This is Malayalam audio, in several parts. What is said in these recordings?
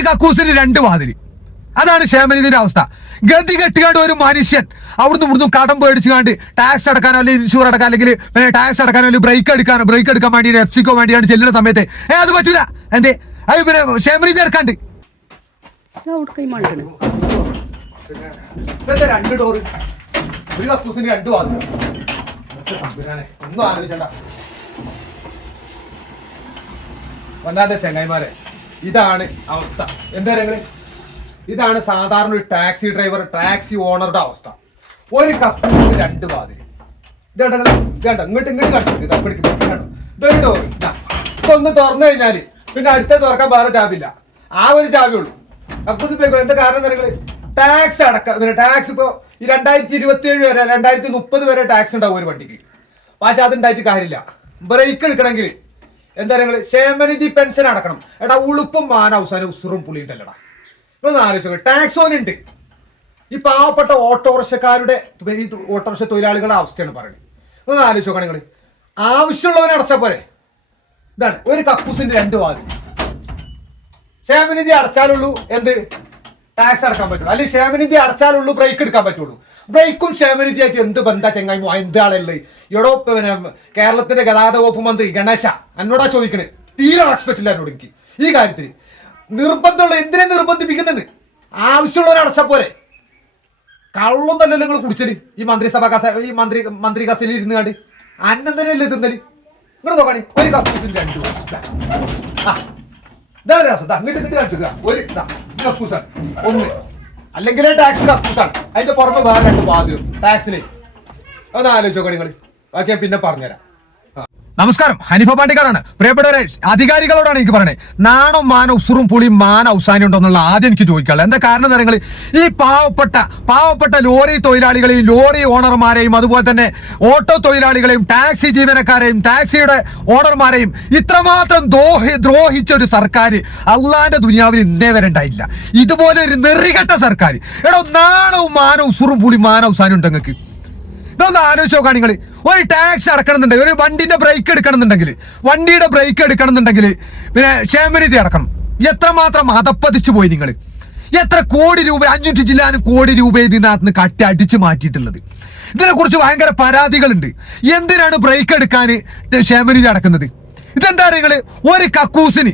ഒരു കക്കൂസിന് രണ്ട് വാതിൽ അതാണ് ക്ഷേമനിധിന്റെ അവസ്ഥ. ഗതി കെട്ടുകാണ്ട് ഒരു മനുഷ്യൻ അവിടുന്ന് ഇവിടുന്ന് കടം പേടിച്ചുകാണ്ട് ടാക്സ് അടക്കാനോ അല്ലെങ്കിൽ ഇൻഷുർ അടക്കാൻ അല്ലെങ്കിൽ ടാക്സ് അടക്കാനോ അല്ലെങ്കിൽ ബ്രേക്ക് എടുക്കാനോ ബ്രേക്ക് എടുക്കാൻ വേണ്ടി എഫ് സിക്കോ വേണ്ടിയാണ് ചെല്ലുന്ന സമയത്ത്. ഏ അത് പറ്റൂല. എന്തേ? അത് പിന്നെ ക്ഷേമനിധി എടുക്കാണ്ട്. രണ്ട് ഡോറ് ഒരു കക്കൂസിന് രണ്ട് വാതിൽ ഒന്നും ആലോചിച്ചണ്ട വന്നാന്റെ ചെങ്ങായിമാരെ. ഇതാണ് അവസ്ഥ. എന്താ പറയുക ഇതാണ് സാധാരണ ഒരു ടാക്സി ഡ്രൈവർ ടാക്സി ഓണറുടെ അവസ്ഥ. ഒരു കപ്പ് രണ്ട് വാതിൽ ഇതേണ്ട ഇതേണ്ട ഇങ്ങോട്ട് ഇങ്ങോട്ട് കണ്ടു? കപ്പ് എടുക്കും കേട്ടോ ഇതൊരു ഡോർ ഒന്ന് തുറന്നു കഴിഞ്ഞാൽ പിന്നെ അടുത്ത തുറക്കാൻ വേറെ ചാവില്ല ആ ഒരു ചാവി ഉള്ളൂ. ഉപയോഗിക്കും എന്താ കാരണം നിങ്ങൾ ടാക്സ് അടക്കം. ടാക്സ് ഇപ്പോൾ ഈ രണ്ടായിരത്തി ഇരുപത്തി ഏഴ് വരെ രണ്ടായിരത്തി മുപ്പത് വരെ ടാക്സ് ഉണ്ടാവും ഒരു വണ്ടിക്ക്. പക്ഷെ അതുണ്ടായിട്ട് കാര്യമില്ല. ബ്രേക്ക് എടുക്കണമെങ്കിൽ എന്താ നിങ്ങൾ ക്ഷേമനിധി പെൻഷൻ അടക്കണം. എടാ ഉളുപ്പും മാന അവസാനം ഉസുറും പുളിയുണ്ടല്ലടാ. ഒന്ന് ആലോചിച്ചു ടാക്സ് ഓനുണ്ട് ഈ പാവപ്പെട്ട ഓട്ടോറിക്ഷക്കാരുടെ ഓട്ടോറിക്ഷ തൊഴിലാളികളുടെ അവസ്ഥയാണ് പറയുന്നത്. ഒന്ന് ആലോചിച്ച് നോക്കണം നിങ്ങൾ ആവശ്യമുള്ളവനെ അടച്ചാൽ പോരെ. ഇതാണ്. ഒരു കക്കൂസിന്റെ രണ്ട് വാതി ക്ഷേമനിധി അടച്ചാലുള്ളൂ. എന്ത്? ടാക്സ് അടക്കാൻ പറ്റുള്ളൂ. അല്ലെങ്കിൽ ക്ഷേമനിധി അടച്ചാലുള്ളൂ ബ്രേക്ക് എടുക്കാൻ പറ്റുള്ളൂ. ബ്രേക്കും ക്ഷേമനിധിയായിട്ട് എന്ത് ബന്ധ ചെങ്ങായി എന്താളുള്ളത് എടോ പിന്നെ കേരളത്തിന്റെ ഗതാഗത വകുപ്പ് മന്ത്രി ഗണേശ എന്നോടാ ചോദിക്കണേ. തീരെ റെസ്പെക്ട് ഇല്ല എന്നോട് എനിക്ക്. ഈ കാര്യത്തിൽ നിർബന്ധമുള്ള എന്തിനെ നിർബന്ധിപ്പിക്കുന്നത്? ആവശ്യമുള്ളവരെ അടച്ച പോരെ. കള്ളും തന്നെ നിങ്ങൾ കുടിച്ചൽ. ഈ മന്ത്രിസഭാ കസ ഈ മന്ത്രി മന്ത്രി കസലിൽ ഇരുന്ന് കണ്ട്. അന്നം തന്നെയല്ലേ തിന്നൽ? ഇവിടെ നോക്കാണി. ഒരു കപ്പ് രണ്ടു. ഇതാ രസം. ദാ ഇങ്ങോട്ട് ഇങ്ങോട്ട് കാണിച്ചു ഒരു ഇതാ ഇത് കക്കൂസാണ്. ഒന്ന്. അല്ലെങ്കിൽ ടാക്സ് കക്കൂസാണ്. അതിന്റെ പുറമെ വേറെ രണ്ട് വാതിലും. ടാക്സിന് ഒന്ന് ആലോചിച്ചോക്കോ നിങ്ങൾ ബാക്കി ഞാൻ പിന്നെ പറഞ്ഞുതരാം. നമസ്കാരം. ഹനിഫ പാണ്ടിക്കാരാണ്. പ്രിയപ്പെട്ടവരെ അധികാരികളോടാണ് എനിക്ക് പറയുന്നത് നാണോ മാനോ ഉസുറും പുളിയും മാന അവസാനം ഉണ്ടോ എന്നുള്ള ആദ്യം എനിക്ക് ചോദിക്കാനുള്ളത്. എന്താ കാരണം നിങ്ങൾ ഈ പാവപ്പെട്ട പാവപ്പെട്ട ലോറി തൊഴിലാളികളെയും ലോറി ഓണർമാരെയും അതുപോലെ തന്നെ ഓട്ടോ തൊഴിലാളികളെയും ടാക്സി ജീവനക്കാരെയും ടാക്സിയുടെ ഓണർമാരെയും ഇത്രമാത്രം ദ്രോഹി ദ്രോഹിച്ച ഒരു സർക്കാർ അള്ളാന്റെ ദുനിയാവിൽ ഇന്നേ വരെ ഉണ്ടായില്ല. ഇതുപോലെ ഒരു നെറികെട്ട സർക്കാർ എടോ നാണവും മാനവും ഉസുറും പുളി മാന അവസാനം ഉണ്ട് നിങ്ങൾക്ക് ഇതൊന്ന് ആലോചിച്ച് നോക്കാം നിങ്ങൾ ഒരു ടാക്സ് അടക്കണമെന്നുണ്ടെങ്കിൽ ഒരു വണ്ടിന്റെ ബ്രേക്ക് എടുക്കണമെന്നുണ്ടെങ്കിൽ വണ്ടിയുടെ ബ്രേക്ക് എടുക്കണമെന്നുണ്ടെങ്കിൽ പിന്നെ ക്ഷേമനിധി അടക്കണം. എത്രമാത്രം അതപ്പതിച്ചു പോയി നിങ്ങൾ എത്ര കോടി രൂപ അഞ്ഞൂറ്റി ജില്ലാനും കോടി രൂപ ഇതിനകത്ത് കട്ടി അടിച്ചു മാറ്റിയിട്ടുള്ളത്. ഇതിനെക്കുറിച്ച് ഭയങ്കര പരാതികളുണ്ട്. എന്തിനാണ് ബ്രേക്ക് എടുക്കാൻ ക്ഷേമനിധി അടക്കുന്നത്? ഇതെന്താ നിങ്ങൾ ഒരു കക്കൂസിന്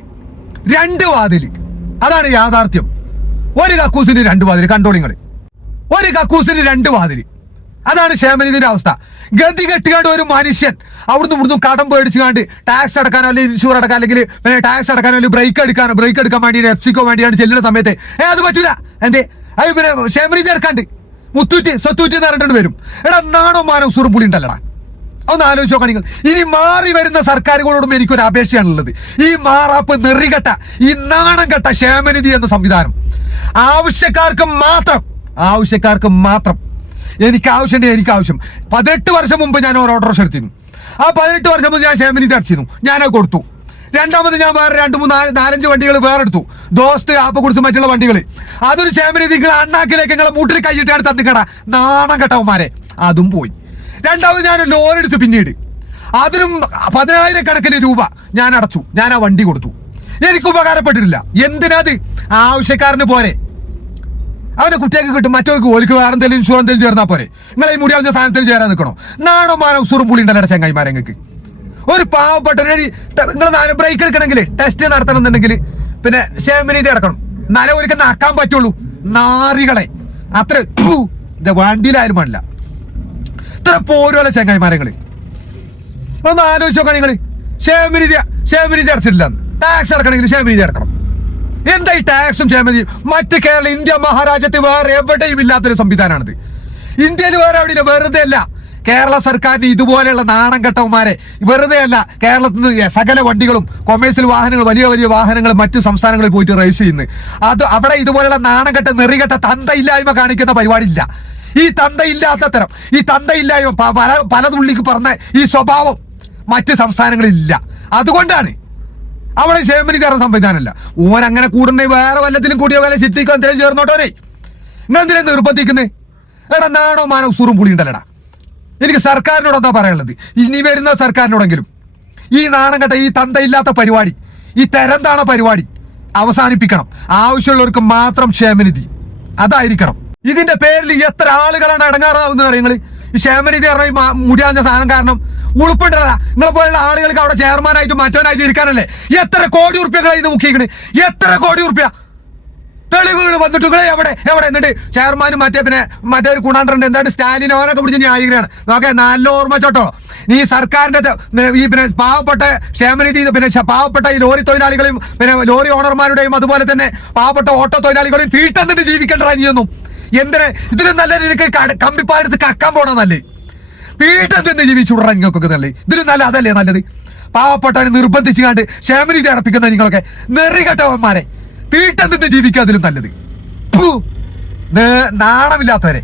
രണ്ട് വാതിൽ അതാണ് യാഥാർത്ഥ്യം. ഒരു കക്കൂസിന് രണ്ട് വാതിൽ. കണ്ടോളിങ്ങൾ ഒരു കക്കൂസിന് രണ്ട് വാതിൽ. അതാണ് ക്ഷേമനിധിന്റെ അവസ്ഥ. ഗതി കെട്ടുകാണ്ട് ഒരു മനുഷ്യൻ അവിടുന്ന് ഇവിടുന്ന് കടം പേടിച്ചുകാണ്ട് ടാക്സ് അടക്കാനോ അല്ലെങ്കിൽ ഇൻഷൂർ അടക്കാൻ അല്ലെങ്കിൽ ടാക്സ് അടക്കാനോ അല്ലെങ്കിൽ ബ്രേക്ക് എടുക്കാനോ ബ്രേക്ക് എടുക്കാൻ വേണ്ടി എഫ് സിക്കോ വേണ്ടിയാണ് ചെല്ലുന്ന സമയത്ത് ഏ അത് പറ്റൂല. എന്തേ? അത് പിന്നെ ക്ഷേമനിധി എടുക്കാണ്ട് മുത്തൂറ്റി സ്വത്തൂറ്റി എന്ന് പറഞ്ഞിട്ട് വരും. എടാ നാണോ മാനോ സുറുപുളി ഉണ്ടല്ലടാ ഒന്ന് ആലോചിച്ച് നോക്കാം നിങ്ങൾ. ഇനി മാറി വരുന്ന സർക്കാരുകളോടും എനിക്കൊരു അപേക്ഷയാണുള്ളത് ഈ മാറാപ്പ് നെറികെട്ട ഈ നാണം കെട്ട ക്ഷേമനിധി എന്ന സംവിധാനം. ആവശ്യക്കാർക്ക് മാത്രം ആവശ്യക്കാർക്ക് മാത്രം എനിക്ക് ആവശ്യമുണ്ട് എനിക്ക് ആവശ്യം പതിനെട്ട് വർഷം മുമ്പ് ഞാൻ ഒരു ഓട്ടോറിക്ഷ എടുത്തിരുന്നു. ആ പതിനെട്ട് വർഷം മുമ്പ് ഞാൻ ക്ഷേമനിധി ഞാൻ ഞാനത് കൊടുത്തു. രണ്ടാമത് ഞാൻ വേറെ രണ്ട് മൂന്ന് നാല് നാലഞ്ച് വണ്ടികൾ വേറെ എടുത്തു. ദോസ്ത് ആപ്പ് കുടിച്ച് മറ്റുള്ള വണ്ടികൾ അതൊരു ഷേമിനി നിങ്ങൾ അണ്ണാക്കിലേക്ക് നിങ്ങളെ മൂട്ടിൽ കൈയിട്ടാണ് തന്നിക്കട നാണം കെട്ടവന്മാരെ അതും പോയി. രണ്ടാമത് ഞാൻ ലോൺ എടുത്തു പിന്നീട്. അതിനും പതിനായിരക്കണക്കിന് രൂപ ഞാൻ അടച്ചു. ഞാൻ ആ വണ്ടി കൊടുത്തു. എനിക്ക് ഉപകാരപ്പെട്ടിട്ടില്ല. എന്തിനാത് ആവശ്യക്കാരന് പോരെ. അവന്റെ കുട്ടിയൊക്കെ കിട്ടും മറ്റവർക്ക് ഓലിക്ക് വേറെ എന്തെങ്കിലും ഇൻഷുറൻസ് എന്തെങ്കിലും ചേർന്നാൽ പോരെ. നിങ്ങൾ ഈ മുടിയാളുടെ സാധനത്തിൽ ചേരാൻ നിൽക്കണോ നാണോ മാനോ സുറും പുളി ഉണ്ടല്ലോ ചങ്ങായിമാരെ നിങ്ങൾക്ക് ഒരു പാവപ്പെട്ട നിങ്ങൾ ബ്രേക്ക് എടുക്കണമെങ്കിൽ ടെസ്റ്റ് നടത്തണമെന്നുണ്ടെങ്കിൽ പിന്നെ ഷേമിനി അടക്കണം. എന്നാലേ ഒരിക്കൽ നാക്കാൻ പറ്റുള്ളൂ. നാറികളെ. അത്ര വണ്ടിയിലായാലും പാടില്ല ഇത്ര പോരുമല്ല ചങ്ങായിമാരങ്ങൾ ഒന്ന് ആലോചിച്ച് നോക്കണം നിങ്ങൾ ക്ഷേമനിധി ക്ഷേമനിധി അടച്ചിട്ടില്ല. ടാക്സ് അടക്കണമെങ്കിൽ ഷേമിനി അടക്കണം. എന്താ ഈ ടാക്സും ക്ഷേമനിധിയും മറ്റ് കേരള ഇന്ത്യ മഹാരാജ്യത്ത് വേറെ എവിടെയും ഇല്ലാത്തൊരു സംവിധാനമാണിത്. ഇന്ത്യയിൽ വേറെ എവിടെയില്ല വെറുതെ അല്ല. കേരള സർക്കാരിന് ഇതുപോലെയുള്ള നാണം കെട്ടവന്മാരെ വെറുതെ അല്ല. കേരളത്തിൽ നിന്ന് സകല വണ്ടികളും കൊമേഴ്സ്യൽ വാഹനങ്ങൾ വലിയ വലിയ വാഹനങ്ങൾ മറ്റു സംസ്ഥാനങ്ങളിൽ പോയിട്ട് റേസ് ചെയ്യുന്നത് അത് അവിടെ ഇതുപോലെയുള്ള നാണം കെട്ട നെറികെട്ട തന്തയില്ലായ്മ കാണിക്കുന്ന പരിപാടി ഇല്ല ഈ തന്തയില്ലാത്ത തരം ഈ തന്തയില്ലായ്മ പല പലതുള്ളിക്ക് പറഞ്ഞ ഈ സ്വഭാവം മറ്റ് സംസ്ഥാനങ്ങളിലില്ല. അതുകൊണ്ടാണ് അവിടെ ക്ഷേമനിധി ചേർന്ന സംവിധാനമല്ല. ഓൻ അങ്ങനെ കൂടണ്ടേ വേറെ വല്ലത്തിലും കൂടിയ വല്ല ചിത്തിക്കോ എന്തെങ്കിലും ചേർന്നോട്ടോനെ നിങ്ങൾ എന്തിനാ നിർബന്ധിക്കുന്നേ? എടാ നാണോ മാനോ സൂറും പുളി ഉണ്ടല്ലടാ എനിക്ക് സർക്കാരിനോട് എന്താ പറയാനുള്ളത്. ഇനി വരുന്ന സർക്കാരിനോടെങ്കിലും. ഈ നാണം കെട്ട ഈ തന്തയില്ലാത്ത പരിപാടി ഈ തരന്താണ പരിപാടി അവസാനിപ്പിക്കണം. ആവശ്യമുള്ളവർക്ക് മാത്രം ക്ഷേമനിധി. അതായിരിക്കണം. ഇതിന്റെ പേരിൽ എത്ര ആളുകളാണ് അടങ്ങാറാവുന്നത് നിങ്ങൾ ഈ ക്ഷേമനിധി പറഞ്ഞ മുടിയാഞ്ഞ സാധനം കാരണം ഉളുപ്പുണ്ടല്ല നിങ്ങളെ പോലുള്ള ആളുകൾക്ക് അവിടെ ചെയർമാനായിട്ട് മറ്റവനായിട്ട് ഇരിക്കാനല്ലേ? എത്ര കോടി ഉറുപ്പ്യകളാണ് ഇത് മുക്കിക്കണ് എത്ര കോടി ഉറുപ്പ്യ? തെളിവുകൾ വന്നിട്ട് എവിടെ? എവിടെ? എന്നിട്ട് ചെയർമാനും മറ്റേ പിന്നെ മറ്റേ ഒരു കുണാണ്ടറുണ്ട് എന്താണ്? സ്റ്റാലിൻ അവനൊക്കെ പിടിച്ച് ന്യായീകരണം നോക്കെ നല്ല ഓർമ്മ ചോട്ടോ ഈ സർക്കാരിന്റെ ഈ പിന്നെ പാവപ്പെട്ട ക്ഷേമനിധി പിന്നെ പാവപ്പെട്ട ഈ ലോറി തൊഴിലാളികളെയും പിന്നെ ലോറി ഓണർമാരുടെയും അതുപോലെ തന്നെ പാവപ്പെട്ട ഓട്ടോ തൊഴിലാളികളെയും തീട്ടെന്നിട്ട് ജീവിക്കേണ്ട നീയൊന്നും. എന്തിനാ? ഇതിലും നല്ല രീതിക്ക് കമ്പിപ്പാലത്ത് കക്കാൻ പോണ തീട്ടം തന്നെ ജീവിച്ചുടറ നിങ്ങൾക്കൊക്കെ നല്ലേ ഇതിന് നല്ല അതല്ലേ നല്ലത്? പാവപ്പെട്ടവനെ നിർബന്ധിച്ച് കണ്ട് ക്ഷേമനിധി അടപ്പിക്കുന്ന നിങ്ങളൊക്കെ നെറികെട്ടവന്മാരെ. വീട്ടിൽ തന്നെ ജീവിക്കുക അതിലും നല്ലത്. നാണമില്ലാത്തവരെ.